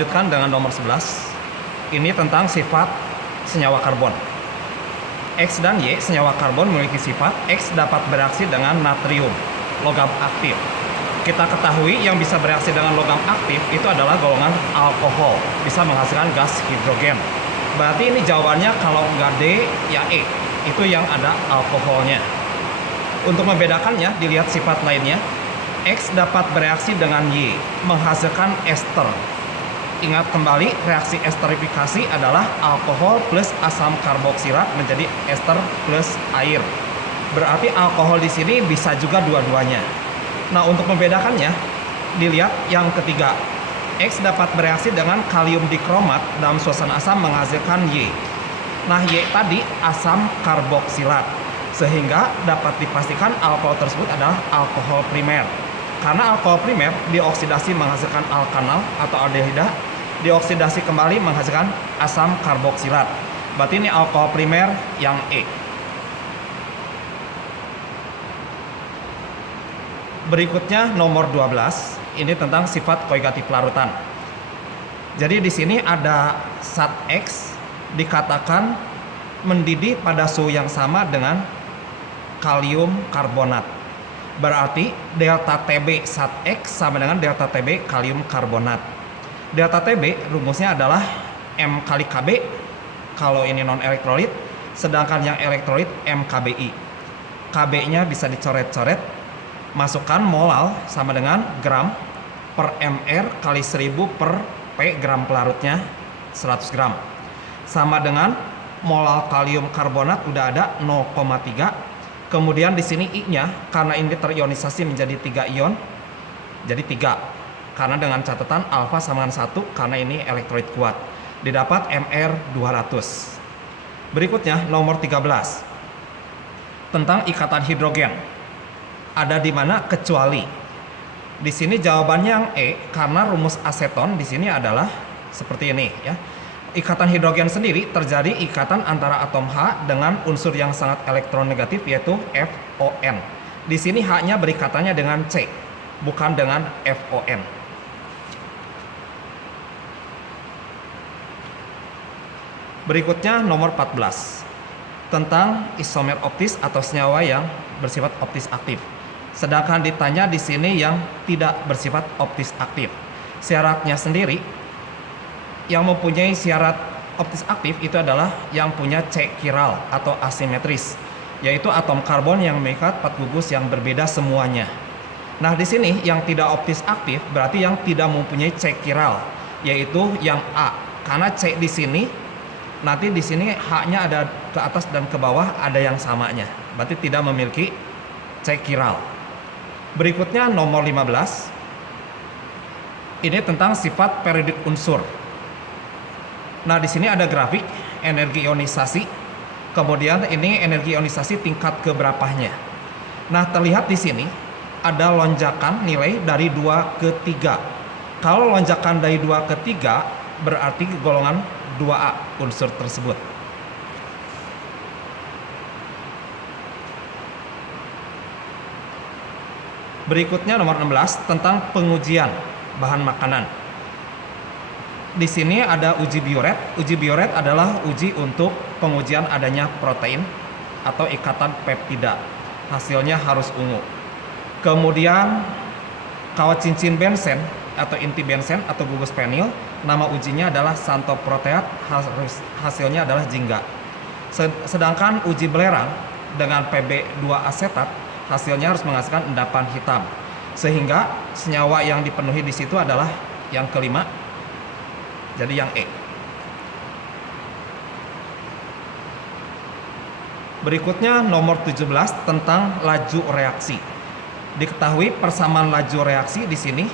Lanjutkan dengan nomor 11. Ini tentang sifat senyawa karbon. X dan Y, senyawa karbon memiliki sifat X dapat bereaksi dengan natrium, logam aktif. Kita ketahui yang bisa bereaksi dengan logam aktif itu adalah golongan alkohol, bisa menghasilkan gas hidrogen. Berarti ini jawabannya kalau nggak D, ya E. Itu yang ada alkoholnya. Untuk membedakannya, dilihat sifat lainnya. X dapat bereaksi dengan Y, menghasilkan ester. Ingat kembali, reaksi esterifikasi adalah alkohol plus asam karboksilat menjadi ester plus air. Berarti alkohol di sini bisa juga dua-duanya. Nah, untuk membedakannya, dilihat yang ketiga. X dapat bereaksi dengan kalium dikromat dalam suasana asam menghasilkan Y. Nah, Y tadi asam karboksilat, sehingga dapat dipastikan alkohol tersebut adalah alkohol primer. Karena alkohol primer dioksidasi menghasilkan alkanal atau aldehida, dioksidasi kembali menghasilkan asam karboksilat. Berarti ini alkohol primer yang E. Berikutnya nomor 12, ini tentang sifat koagatif larutan. Jadi di sini ada zat X dikatakan mendidih pada suhu yang sama dengan kalium karbonat. Berarti delta TB zat X sama dengan delta TB kalium karbonat. Delta TB rumusnya adalah M kali Kb kalau ini non elektrolit, sedangkan yang elektrolit MKBI. Kb-nya bisa dicoret-coret, masukkan molal sama dengan gram per mr kali 1000 per P gram pelarutnya 100 gram. Sama dengan molal kalium karbonat udah ada 0,3. Kemudian di sini I-nya karena ini terionisasi menjadi 3 ion, jadi 3. Karena dengan catatan alfa sama dengan 1 karena ini elektrolit kuat. Didapat Mr 200. Berikutnya nomor 13. Tentang ikatan hidrogen. Ada di mana kecuali. Di sini jawabannya yang E karena rumus aseton di sini adalah seperti ini ya. Ikatan hidrogen sendiri terjadi ikatan antara atom H dengan unsur yang sangat elektronegatif yaitu FON. Di sini H-nya berikatannya dengan C, bukan dengan FON. Berikutnya nomor 14. Tentang isomer optis atau senyawa yang bersifat optis aktif. Sedangkan ditanya di sini yang tidak bersifat optis aktif. Syaratnya sendiri yang mempunyai syarat optis aktif itu adalah yang punya C chiral atau asimetris, yaitu atom karbon yang memiliki 4 gugus yang berbeda semuanya. Nah, di sini yang tidak optis aktif berarti yang tidak mempunyai C chiral, yaitu yang A. Karena C di sini nanti di sini H-nya ada ke atas dan ke bawah ada yang samanya. Berarti tidak memiliki C chiral. Berikutnya nomor 15. Ini tentang sifat periodik unsur. Nah, di sini ada grafik energi ionisasi. Kemudian ini energi ionisasi tingkat keberapanya. Nah, terlihat di sini ada lonjakan nilai dari 2 ke 3. Kalau lonjakan dari 2 ke 3 berarti golongan 2A unsur tersebut. Berikutnya nomor 16 tentang pengujian bahan makanan. Di sini ada uji bioret. Uji bioret adalah uji untuk pengujian adanya protein atau ikatan peptida. Hasilnya harus ungu. Kemudian kawat cincin bensen atau inti bensen atau gugus penil, nama ujinya adalah santoproteat, hasilnya adalah jingga. Sedangkan uji belerang dengan Pb2 asetat, hasilnya harus menghasilkan endapan hitam. Sehingga senyawa yang dipenuhi di situ adalah yang kelima, jadi yang E. Berikutnya nomor 17 tentang laju reaksi. Diketahui persamaan laju reaksi di sini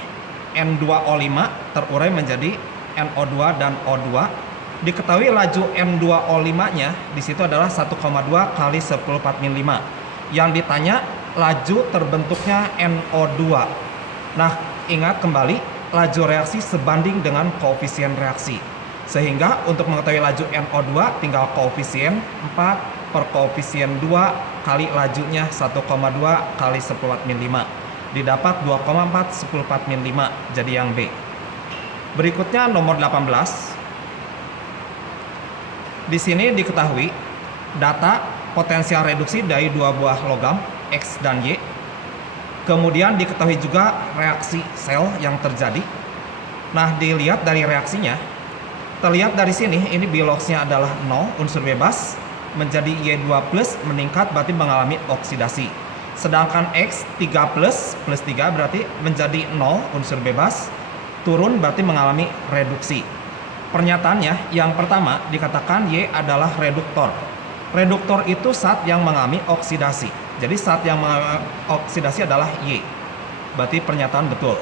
N2O5 terurai menjadi NO2 dan O2. Diketahui laju N2O5-nya di situ adalah 1,2 kali 10⁴ Yang ditanya laju terbentuknya NO2. Nah, ingat kembali laju reaksi sebanding dengan koefisien reaksi. Sehingga untuk mengetahui laju NO2 tinggal koefisien 4 per koefisien 2 kali lajunya 1,2 kali 10⁵. Didapat 2,4 10⁵, jadi yang B. Berikutnya nomor 18. Di sini diketahui data potensial reduksi dari dua buah logam X dan Y. Kemudian diketahui juga reaksi sel yang terjadi. Nah, dilihat dari reaksinya, terlihat dari sini ini biloxnya adalah 0 unsur bebas, menjadi Y2 plus meningkat berarti mengalami oksidasi. Sedangkan X 3 plus 3 berarti menjadi 0 unsur bebas, turun berarti mengalami reduksi. Pernyataannya yang pertama dikatakan Y adalah reduktor. Reduktor itu zat yang mengalami oksidasi. Jadi zat yang mengalami oksidasi adalah Y. Berarti pernyataan betul.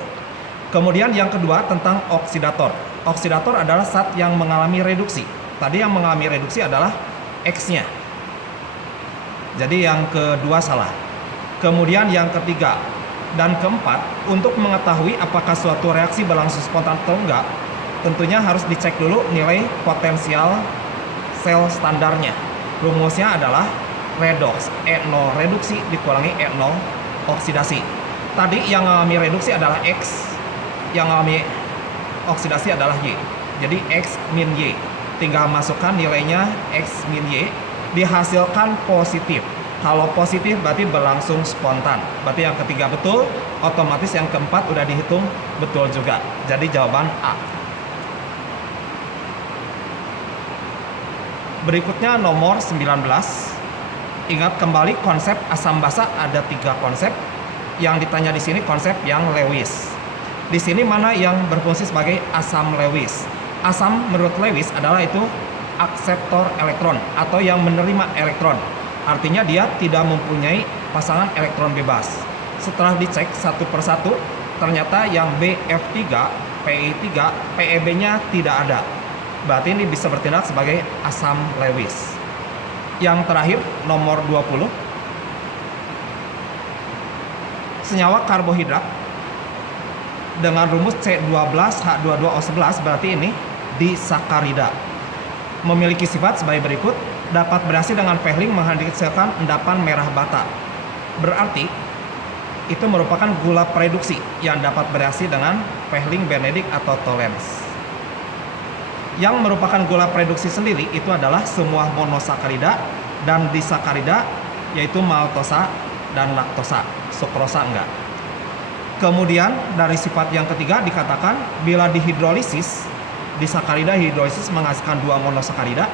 Kemudian yang kedua tentang oksidator. Oksidator adalah zat yang mengalami reduksi. Tadi yang mengalami reduksi adalah X-nya. Jadi yang kedua salah. Kemudian yang ketiga dan keempat, untuk mengetahui apakah suatu reaksi berlangsung spontan atau enggak, tentunya harus dicek dulu nilai potensial sel standarnya. Rumusnya adalah redox, E0 reduksi dikurangi E0 oksidasi. Tadi yang mengalami reduksi adalah X, yang mengalami oksidasi adalah Y. Jadi X min Y. Tinggal masukkan nilainya X min Y, dihasilkan positif. Kalau positif berarti berlangsung spontan. Berarti yang ketiga betul, otomatis yang keempat udah dihitung betul juga. Jadi jawaban A. Berikutnya nomor 19. Ingat kembali konsep asam basa ada 3 konsep. Yang ditanya di sini konsep yang Lewis. Di sini mana yang berfungsi sebagai asam Lewis? Asam menurut Lewis adalah itu akseptor elektron atau yang menerima elektron. Artinya dia tidak mempunyai pasangan elektron bebas. Setelah dicek satu persatu, ternyata yang BF3, PI3, PEB-nya tidak ada. Berarti ini bisa bertindak sebagai asam Lewis. Yang terakhir nomor 20. Senyawa karbohidrat dengan rumus C12H22O11 berarti ini disakarida. Memiliki sifat sebagai berikut, dapat bereaksi dengan Fehling menghasilkan endapan merah bata. Berarti itu merupakan gula reduksi yang dapat bereaksi dengan Fehling, Benedict atau Tollens. Yang merupakan gula reduksi sendiri itu adalah semua monosakarida dan disakarida, yaitu maltosa dan laktosa, sukrosa enggak. Kemudian dari sifat yang ketiga dikatakan bila dihidrolisis, disakarida hidrolisis menghasilkan 2 monosakarida.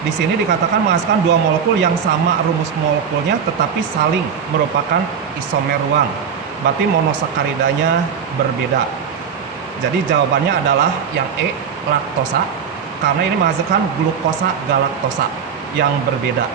Di sini dikatakan menghasilkan 2 molekul yang sama rumus molekulnya tetapi saling merupakan isomer ruang. Berarti monosakaridanya berbeda. Jadi jawabannya adalah yang E, laktosa, karena ini menghasilkan glukosa galaktosa yang berbeda.